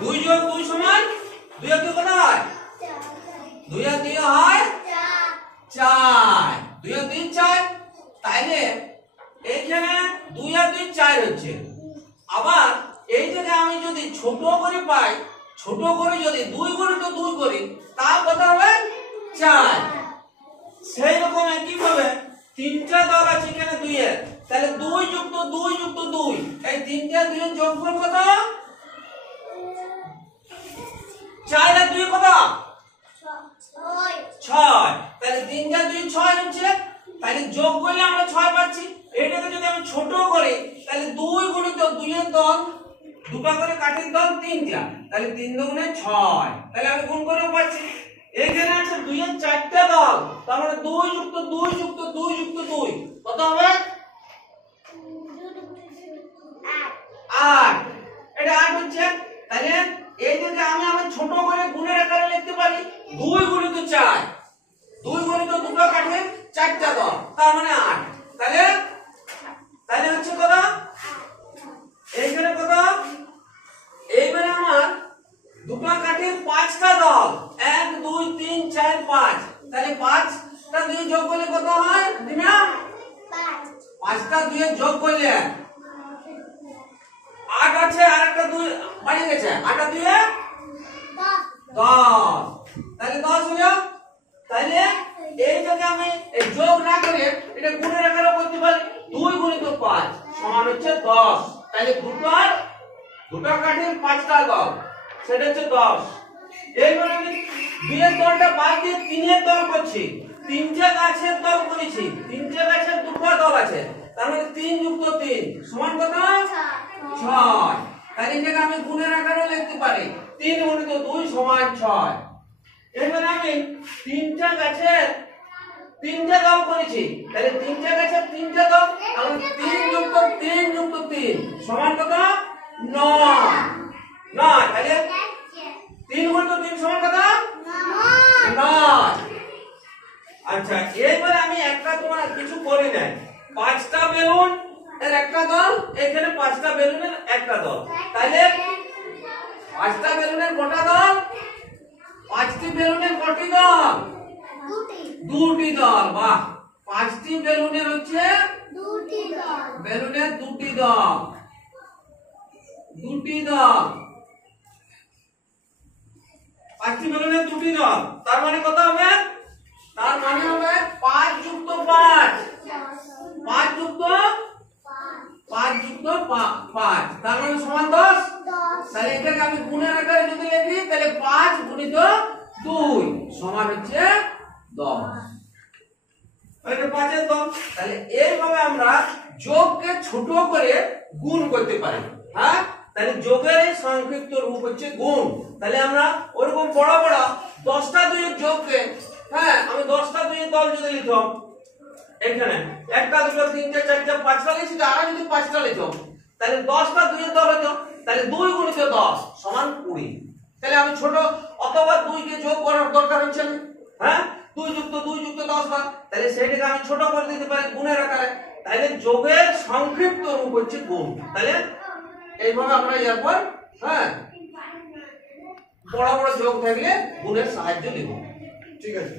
2 যোগ 2 সমান 2 আর 2 কত হয় 2 আর 2 হয় 4 2 আর 2 4 তাইলে এইখানে 2 আর 2 4 হচ্ছে আবার এই জায়গায় আমি যদি ছোট করে পাই ছোট করে যদি 2 গুণিত 2 করি তা কত হবে 4 সেই রকম একই ভাবে তিনটা দল আছে এখানে 2 এর তাহলে 2 যুক্ত 2 যুক্ত 2 এই তিনটা 2 এর যোগফল কত 4 আর 2 কত 6 তাহলে 3 আর 2 6 হচ্ছে তাহলে যোগ করলে আমরা 6 পাচ্ছি এটাকে যদি আমি ছোট করি তাহলে 2 গুণিত 2 এর দল দুটো করে কাঠের দল 3টা তাহলে 3 দুগুণে 6 তাহলে আমি গুণ করে পাচ্ছি এখানে আছে 2 এর 4টা দল তার মানে 2 যুক্ত 2 যুক্ত 2 যুক্ত 2 কত হবে 8 এটা 8 হচ্ছে তাহলে এই যে আমি আমার ছোট করে গুণের আকারে লিখতে পারি 2 গুণিত 4 2 গুণিত দুটো কাঠের 4টা দল তার মানে 8 তাহলে তাহলে হচ্ছে কত এইখানে কত এইবারে আমার দুটো কাঠের 5টা দল 1 2 3 4 5 তাহলে 5টা 2 যোগ করলে কত হয় দিনা 5টা 2 এর যোগ করলে 8 আছে আর একটা 2 বাড়ি গেছে 8 আর 2 এ 10 তাহলে 10 হলো তাহলে এই জায়গায় আমি এই যোগ না করে এটা গুণের আকারে করতে পারি 2 গুণিত 5 সমান হচ্ছে 10 তাহলে দুটো কাঠের 5টা দল সেটা হচ্ছে 10 এইবার আমি 2 এর দলটা বাদ দিয়ে 3 এর দল করছি 3টে গাছের দল করেছি 3টে গাছের দুটো দল আছে তার মানে 3 যুক্ত 3 সমান কত 6 তাহলে এটাকে আমি গুণের আকারে লিখতে পারি 3 গুণিত 2 সমান 6 এবার আমি 3টা গাছের 3টে দল করেছি তাহলে 3টে গাছের 3টে দল তাহলে 3 যুক্ত 3 যুক্ত 3 সমান কত 9 তাহলে 3 গুণিত 3 সমান কত 9 আচ্ছা এইবার আমি একটা তোমার কিছু করি না 5টা বেলুন এর একটা দল এখানে 5টা বেলুনের একটা দল তাহলে 5টা বেলুনের কটা দল 5টি বেলুনের কটি দল দুটি দল বাহ 5টি বেলুনের হচ্ছে দুটি দল বেলুনের দুটি দল দুটি দল 5টি বেলুনের দুটি দল তার মানে কত হবে তার মানে হবে 5 যুক্ত 5 5 যুক্ত 5 তার মানে সমান 10 তাহলে এটাকে আমি গুণের আকারে যদি লিখি তাহলে 5 গুণিত 2 সমান হচ্ছে 10 এটা 5 এর 10 তাহলে এইভাবে আমরা যোগকে ছোট করে গুণ করতে পারি হ্যাঁ তাহলে যোগের এই সংক্ষিপ্ত রূপ হচ্ছে গুণ তাহলে আমরা ওরকম বড় বড় 10টা 2 এর যোগকে হ্যাঁ আমি 10টা 2 এর দল যদি লিখতাম এখানে একটা দুটো তিনটে চারটে 5টা লিখছি আর যদি 5টা লিখতাম তাহলে 10টা 2 এর দল হতো তাহলে 2 গুণিত 10 সমান 20 তাহলে আমি ছোট অথবা 2 কে যোগ করার দরকার হচ্ছে না হ্যাঁ 2 যুক্ত 10 বার তাহলে সেইটাকে আমি ছোট করে দিতে পারি গুণের আকারে তাহলে যোগের সংক্ষিপ্ত রূপ হচ্ছে গুণ তাহলে এইভাবে আমরা এরপর হ্যাঁ বড় বড় যোগ থাকলে গুণের সাহায্য নিব ঠিক আছে।